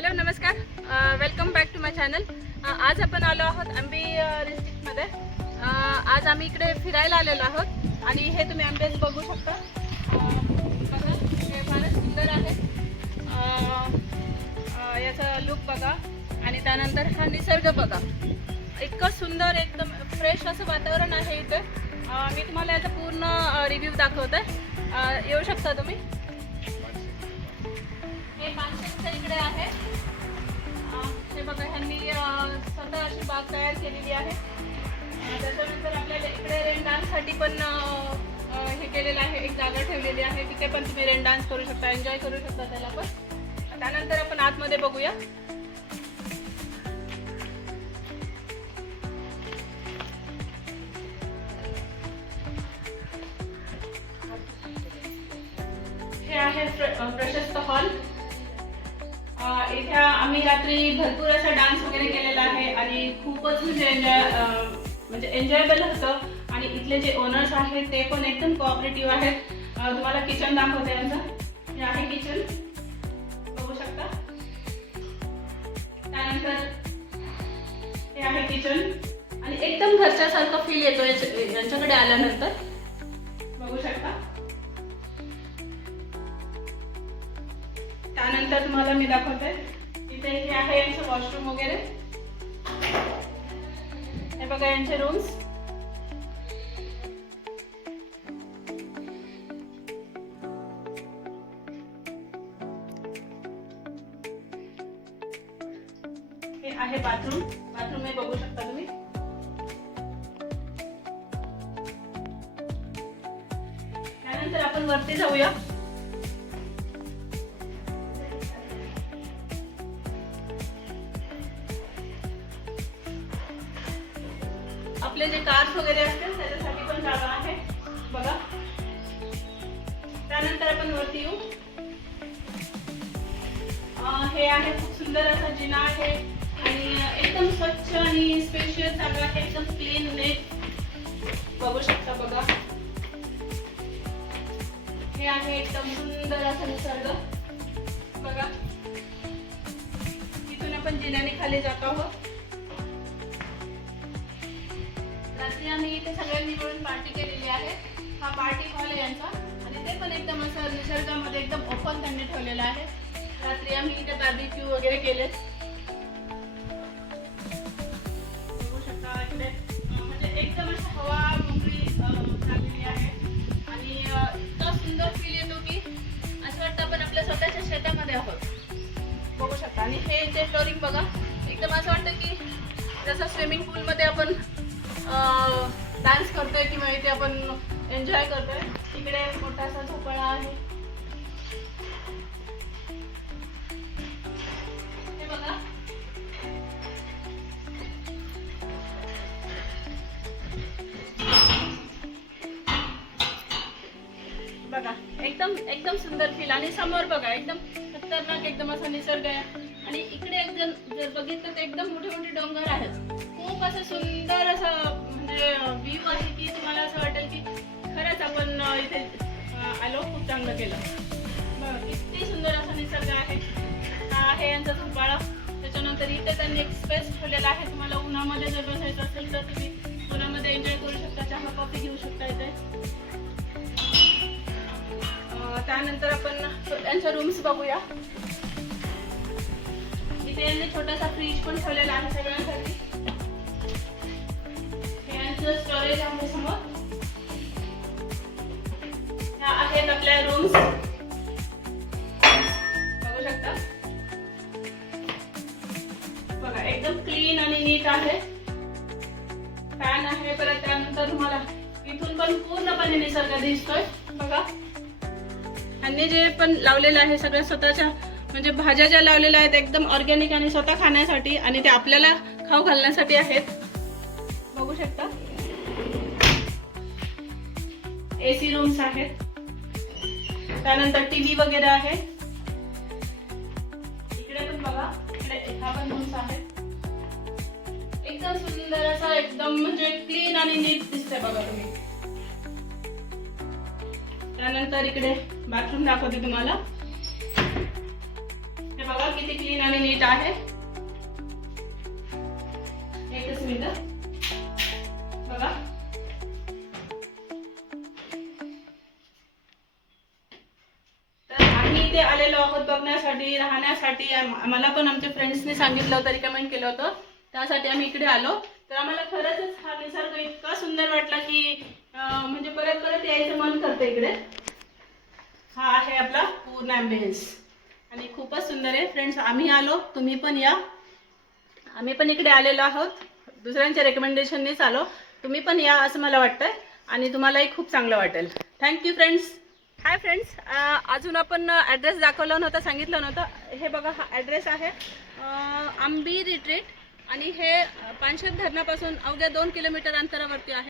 Hello नमस्कार, welcome back to my channel. आज आपण आलो आहोत आंबी डिस्ट्रिक्टमध्ये। आज आम्ही इकडे फिरायला आलेलो आहोत आणि हे तुम्ही आंबेच बघू शकता। बघा हे फारच सुंदर आहे, याचा लुक बघा आणि त्यानंतर हा निसर्ग बघा। इतकं सुंदर एकदम फ्रेश असं वातावरण आहे इथे। मी तुम्हाला याचा पूर्ण रिव्ह्यू दाखवते, येऊ शकता तुम्ही। हे माणसांच्या इकडे आहे, हे बघा ह्यांनी स्वतः अशी बाग तयार केलेली आहे। त्याच्यानंतर आपल्याला इकडे रेन डान्ससाठी पण हे केलेलं आहे, एक जागा ठेवलेली आहे, तिथे पण तुम्ही रेन डान्स करू शकता, एन्जॉय करू शकता त्याला पण। त्यानंतर आपण आतमध्ये बघूया। हे आहे प्रशस्त हॉल। इथे आम्ही रात्री भरपूर असा डान्स वगैरे केलेला आहे आणि खूपच म्हणजे एन्जॉयबल होतं। आणि इथले जे ओनर्स आहेत ते पण एकदम कोऑपरेटिव्ह आहेत। तुम्हाला किचन दाखवते यांचं। हे आहे किचन, बघू शकता। त्यानंतर हे आहे किचन आणि एकदम घरच्यासारखं फील येतो यांच्याकडे आल्यानंतर, बघू शकता। त्यानंतर तुम्हाला मी दाखवते इथे हे आहे यांचं वॉशरूम वगैरे। हे बघा यांचे रूम्स। हे आहे बाथरूम, बाथरूम हे बघू शकता तुम्ही। त्यानंतर आपण वरती जाऊया। आपले जे कार्स वगैरे असतील त्याच्यासाठी पण जागा आहे, बघा। त्यानंतर आपण वरती येऊ। हे आहे खूप सुंदर असा जिना आहे आणि एकदम स्वच्छ आणि स्पेशियस जागा आहे, एकदम क्लीन नेट, बघू शकता बघा। हे आहे एकदम सुंदर असा निसर्ग बघा। इथून आपण जिन्याने खाली जात आहोत। रात्री आम्ही इथे सगळ्यांनी मिळून पार्टी केलेली आहे। हा पार्टी हॉल आहे यांचा आणि ते पण एकदम असं निसर्गामध्ये एकदम ओपन त्यांनी ठेवलेलं आहे। रात्री आम्ही इथे बार्बेक्यू वगैरे केले, बघू शकता। इकडे म्हणजे एकदम अशी हवा मोकळी झालेली आहे आणि इतका सुंदर फील येतो की असं वाटतं आपण आपल्या स्वतःच्या शेतामध्ये आहोत, बघू शकता। आणि हे इथे फ्लोरिंग बघा, एकदम असं वाटतं की जसं स्विमिंग पूलमध्ये आपण डान्स करतोय किंवा इथे आपण एन्जॉय करतोय। इकडे मोठासा झोपाळा आहे, हे बघा। बघा एकदम एकदम सुंदर फील आणि समोर बघा एकदम खतरनाक एकदम असा निसर्ग आहे आणि इकडे एकदम जर बघितलं तर एकदम मोठे मोठे डोंगर आहेत। खूप असं सुंदर असं म्हणजे व्ह्यू आहे की तुम्हाला असं वाटेल की खरंच आपण इथे आलो, खूप चांगलं केलं। बघा किती सुंदर असा निसर्ग आहे। हा आहे यांचा झोपाळा। त्याच्यानंतर इथे त्यांनी एक स्पेस ठेवलेला आहे, तुम्हाला उन्हामध्ये जर बसायचं असेल तर तुम्ही उन्हामध्ये एन्जॉय करू शकता, चहा कॉफी घेऊ शकता इथे। त्यानंतर आपण त्यांच्या रूम्स बघूया। इथे यांनी छोटासा फ्रीज पण ठेवलेला आहे सगळ्यांसाठी। स्टोरेज आहे समोर। ह्या आहेत आपल्या रूम्स, बघू शकता बघा। एकदम क्लीन आणि नीट आहे, फॅन आहे। परत त्यानंतर तुम्हाला इथून पण पूर्णपणे निसर्ग दिसतोय बघा। यांनी जे पण लावलेलं आहे सगळ्या स्वतःच्या म्हणजे भाज्या ज्या लावलेल्या आहेत एकदम ऑर्गॅनिक आणि स्वतः खाण्यासाठी आणि ते आपल्याला खाऊ घालण्यासाठी आहेत, बघू शकता। एसी रूम्स आहेत, त्यानंतर टीव्ही वगैरे आहे। इकडे पण बघा, इकडे हा पण रूम्स आहे। एकदम सुंदर असा एकदम म्हणजे क्लीन आणि नीट दिसतंय बघा तुम्ही। त्यानंतर इकडे बाथरूम दाखवते तुम्हाला। बघा किती क्लीन आणि नीट आहे. एकच मिनिट बघा. तर आम्ही इथे आलेलो आहोत बघण्यासाठी, राहण्यासाठी. आम्हाला पण आमच्या फ्रेंड्सने सांगितलं होतं, रिकमेंड केलं होतं, त्यासाठी आम्ही इकडे आलो. तर आम्हाला खरंच हा निसर्ग इतका सुंदर वाटला की म्हणजे परत परत यायचं मन करतं इकडे. हा आहे आपला पूर्ण ॲम्बियन्स आणि खूपच सुंदर आहे फ्रेंड्स. आम्ही आलो, तुम्ही पण या. आम्ही पण इकडे आलेलो आहोत, दुसऱ्यांच्या रेकमेंडेशननीच आलो. तुम्ही पण या असं मला वाटतंय आणि तुम्हालाही खूप चांगलं वाटेल. Thank you friends. हाय फ्रेंड्स, अजून आपण ॲड्रेस दाखवला नव्हता, सांगितलं नव्हतं. हे बघा हा ॲड्रेस आहे आंबी रिट्रीट आणि हे पानशेत धरणापासून अवघ्या 2 किलोमीटर अंतरावरती आहे.